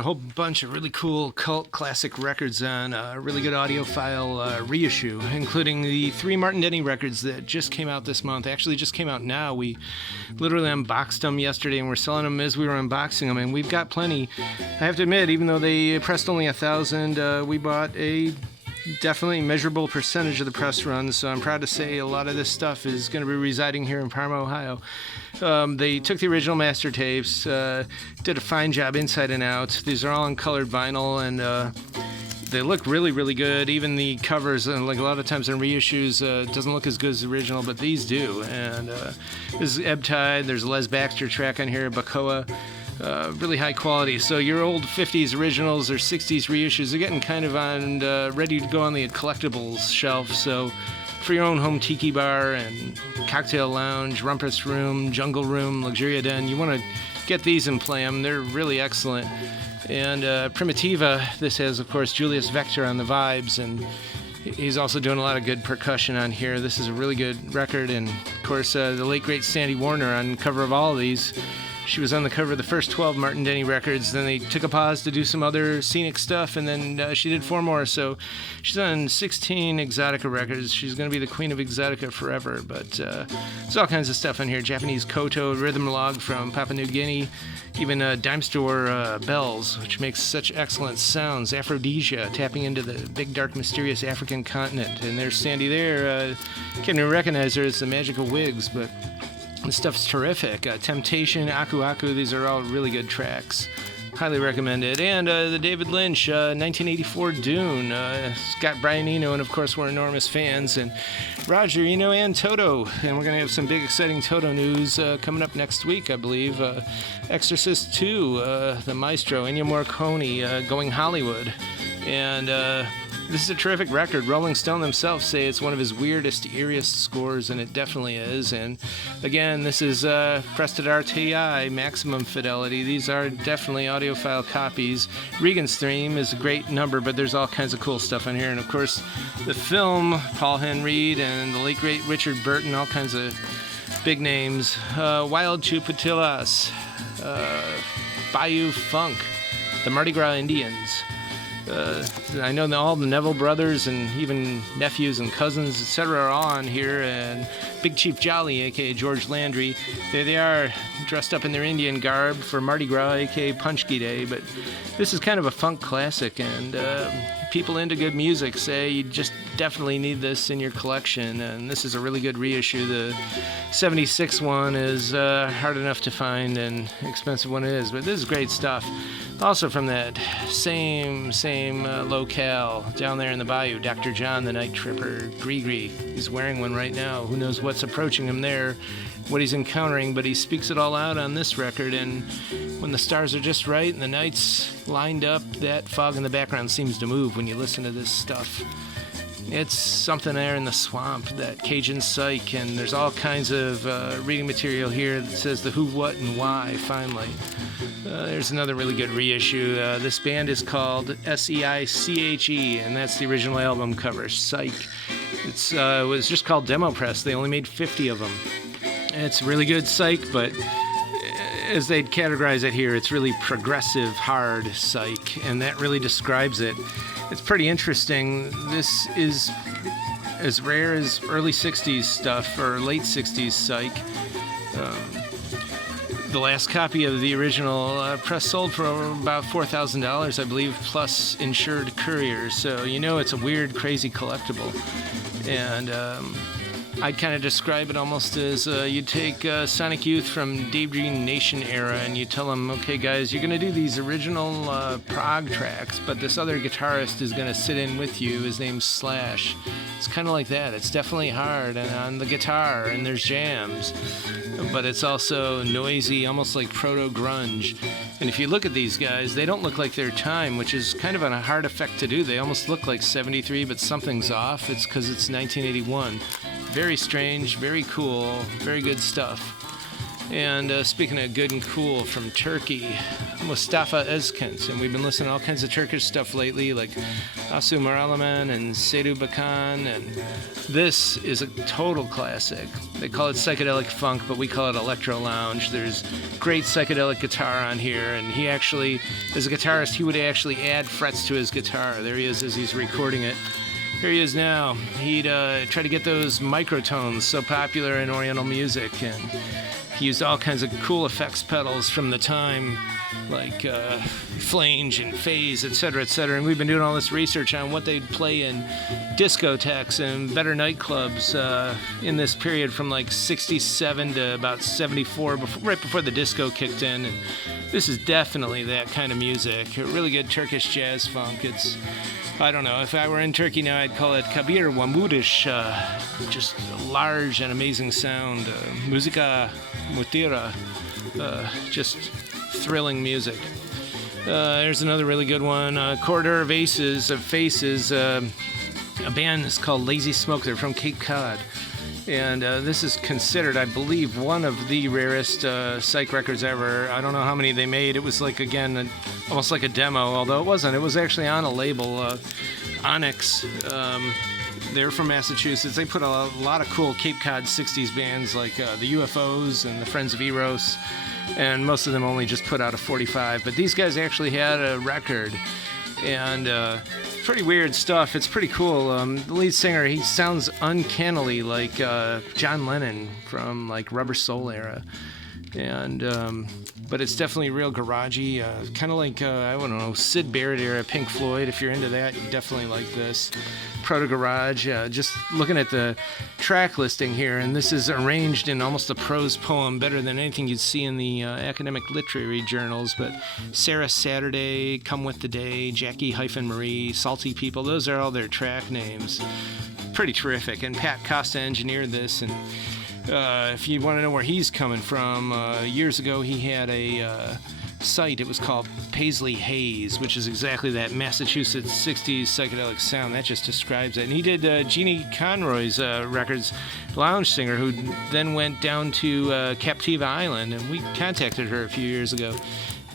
A whole bunch of really cool cult classic records on a really good audiophile reissue, including the 3 Martin Denny records that just came out this month. Actually, just came out now. We literally unboxed them yesterday, and we're selling them as we were unboxing them. And we've got plenty. I have to admit, even though they pressed only 1,000, we bought a definitely measurable percentage of the press runs, so I'm proud to say a lot of this stuff is going to be residing here in Parma, Ohio. They took the original master tapes, did a fine job inside and out. These are all in colored vinyl, and they look really, really good. Even the covers, like a lot of times in reissues, doesn't look as good as the original, but these do. And this is Ebb Tide. There's a Les Baxter track on here, Bacoa. Really high quality. So your old 50s originals or 60s reissues are getting kind of on ready to go on the collectibles shelf. So for your own home tiki bar and cocktail lounge, rumpus room, jungle room, luxuria den, you want to get these and play them. They're really excellent. And Primitiva, this has, of course, Julius Vector on the vibes, and he's also doing a lot of good percussion on here. This is a really good record, and of course the late great Sandy Warner on cover of all of these. She was on the cover of the first 12 Martin Denny records. Then they took a pause to do some other scenic stuff, and then she did 4 more. So she's on 16 exotica records. She's going to be the queen of exotica forever. But there's all kinds of stuff on here. Japanese koto, rhythm log from Papua New Guinea, even dime store bells, which makes such excellent sounds. Afro-desia, tapping into the big, dark, mysterious African continent. And there's Sandy there. Can't even recognize her as the magical wigs, but this stuff's terrific. Temptation, Aku Aku, these are all really good tracks. Highly recommended. And the David Lynch 1984 Dune. Scott Brian Eno, and of course we're enormous fans. And Roger Eno and Toto. And we're going to have some big exciting Toto news coming up next week, I believe. Exorcist 2, the maestro, Ennio Morricone, going Hollywood. And this is a terrific record. Rolling Stone themselves say it's one of his weirdest, eeriest scores, and it definitely is. And again, this is pressed at RTI, maximum fidelity. These are definitely audiophile copies. Regan's theme is a great number, but there's all kinds of cool stuff on here. And of course, the film, Paul Henreid and the late great Richard Burton, all kinds of big names. Wild Chupatillas, Bayou Funk, the Mardi Gras Indians. I know that all the Neville brothers and even nephews and cousins, etc., are all on here, and Big Chief Jolly, aka George Landry. There they are, dressed up in their Indian garb for Mardi Gras, aka Punchki Day. But this is kind of a funk classic, and people into good music say you just definitely need this in your collection. And this is a really good reissue. The 76 one is hard enough to find and expensive one it is, but this is great stuff. Also from that same locale down there in the bayou, Dr. John the Night Tripper, gris-gris. He's wearing one right now. Who knows what's approaching him there, what he's encountering, but he speaks it all out on this record. And when the stars are just right and the nights lined up, that fog in the background seems to move when you listen to this stuff. It's something there in the swamp, that Cajun psych, and there's all kinds of reading material here that says the who, what, and why, finally. There's another really good reissue. This band is called Seiche, and that's the original album cover, Psych. It was just called Demo Press. They only made 50 of them. It's really good psych, but as they'd categorize it here, it's really progressive, hard psych, and that really describes it. It's pretty interesting. This is as rare as early 60s stuff or late 60s psych. The last copy of the original press sold for about $4,000, I believe, plus insured couriers. So you know it's a weird, crazy collectible. And I'd kind of describe it almost as you take Sonic Youth from Daydream Nation era and you tell them, okay guys, you're going to do these original prog tracks, but this other guitarist is going to sit in with you. His name's Slash. It's kind of like that. It's definitely hard and on the guitar, and there's jams, but it's also noisy, almost like proto-grunge. And if you look at these guys, they don't look like their time, which is kind of a hard effect to do. They almost look like 73, but something's off. It's because it's 1981. Very strange, very cool, very good stuff. And speaking of good and cool, from Turkey, Mustafa Özkent. And we've been listening to all kinds of Turkish stuff lately, like Asu Maralaman and Sedu Bakan. And this is a total classic. They call it psychedelic funk, but we call it electro lounge. There's great psychedelic guitar on here. And he actually, as a guitarist, he would actually add frets to his guitar. There he is as he's recording it. Here he is now. He'd try to get those microtones so popular in Oriental music, and he used all kinds of cool effects pedals from the time, like flange and phase, etc., etc. And we've been doing all this research on what they'd play in discotheques and better nightclubs in this period from like 67 to about 74, right before the disco kicked in. And this is definitely that kind of music. A really good Turkish jazz funk. It's, I don't know, if I were in Turkey now, I'd call it Kabir Wamudish, just large and amazing sound. Musica Mutira, just thrilling music. There's another really good one, Corridor of Faces, a band that's called Lazy Smoke. They're from Cape Cod. And this is considered, I believe, one of the rarest psych records ever. I don't know how many they made. It was like, again, almost like a demo, although it wasn't. It was actually on a label, Onyx. They're from Massachusetts. They put a lot of cool Cape Cod 60s bands like the UFOs and the Friends of Eros, and most of them only just put out a 45. But these guys actually had a record, and pretty weird stuff. It's pretty cool. The lead singer, he sounds uncannily like John Lennon from like Rubber Soul era. And but it's definitely real garagey, kind of like I don't know, Syd Barrett era Pink Floyd. If you're into that, you definitely like this. Proto Garage. Just looking at the track listing here, and this is arranged in almost a prose poem, better than anything you'd see in the academic literary journals. But Sarah Saturday, Come With the Day, Jackie-Marie, Salty People, those are all their track names. Pretty terrific. And Pat Costa engineered this, and if you want to know where he's coming from, years ago he had a site. It was called Paisley Haze, which is exactly that Massachusetts 60s psychedelic sound. That just describes it. And he did Jeannie Conroy's records, lounge singer, who then went down to Captiva Island, and we contacted her a few years ago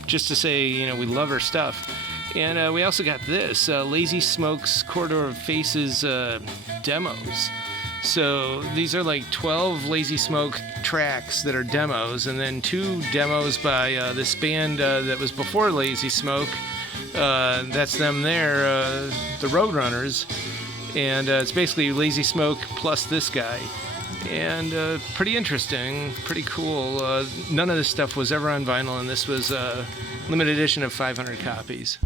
just to say, you know, we love her stuff. And we also got this, Lazy Smoke's Corridor of Faces demos. So these are like 12 Lazy Smoke tracks that are demos, and then 2 demos by this band that was before Lazy Smoke. That's them there, the Roadrunners. And it's basically Lazy Smoke plus this guy. And pretty interesting, pretty cool. None of this stuff was ever on vinyl, and this was a limited edition of 500 copies.